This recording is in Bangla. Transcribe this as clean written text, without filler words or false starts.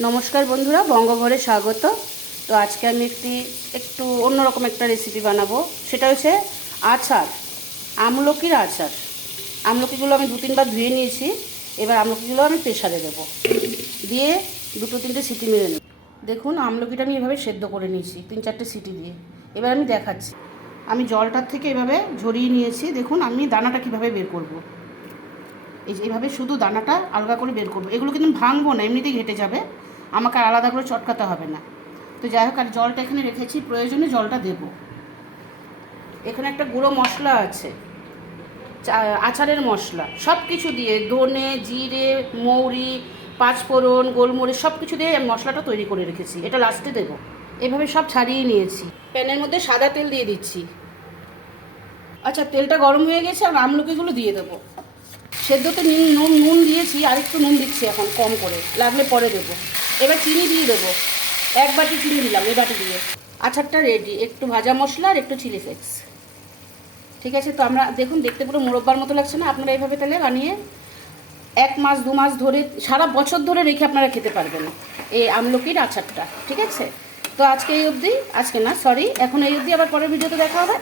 নমস্কার বন্ধুরা, বঙ্গঘরে স্বাগত। তো আজকে আমি একটু অন্যরকম একটা রেসিপি বানাবো। সেটা হচ্ছে আচার, আমলকির আচার। আমলকিগুলো আমি 2-3 বার ধুয়ে নিয়েছি। এবার আমলকিগুলো আমি প্রেসারে দেবো, দিয়ে 2-3টে সিটি মেরে নেব। দেখুন, আমলকিটা আমি এভাবে সেদ্ধ করে নিয়েছি 3-4টে সিটি দিয়ে। এবার আমি দেখাচ্ছি। আমি জলটার থেকে এভাবে ঝরিয়ে নিয়েছি। দেখুন আমি দানাটা কীভাবে বের করব। এইভাবে শুধু দানাটা আলগা করে বের করবো। এগুলো কিন্তু ভাঙবো না, এমনিতেই ঘেটে যাবে, আমাকে আলাদা করে চটকাতে হবে না। তো যাই হোক, আর জলটা এখানে রেখেছি, প্রয়োজনে জলটা দেব। এখানে একটা গুঁড়ো মশলা আছে, আচারের মশলা, সব কিছু দিয়ে, ধনে, জিরে, মৌরি, পাঁচফোড়ন, গোলমরিচ সব কিছু দিয়ে মশলাটা তৈরি করে রেখেছি। এটা লাস্টে দেবো। এভাবে সব ছাড়িয়ে নিয়েছি। প্যানের মধ্যে সাদা তেল দিয়ে দিচ্ছি। আচ্ছা, তেলটা গরম হয়ে গেছে, আর আমলকিগুলো দিয়ে দেবো। সেদ্ধতে নুন দিয়েছি, আর একটু নুন দিচ্ছি এখন কম করে, লাগলে পরে দেবো। এবার চিনি দিয়ে দেবো, 1 বাটি চিনি দিলাম এই বাটি দিয়ে। আচারটা রেডি, একটু ভাজা মশলা আর একটু চিলি ফ্লেক্স। ঠিক আছে, তো আমরা দেখুন, দেখতে পুরো মুরব্বার মতো লাগছে না? আপনারা এইভাবে তাহলে বানিয়ে 1 মাস 2 মাস ধরে, সারা বছর ধরে রেখে আপনারা খেতে পারবেন এই আমলকির আচারটা। ঠিক আছে, তো আজকে এই অবধি, আজকে না সরি, এখন এই অবধি। আবার পরের ভিডিওতে দেখা হবে।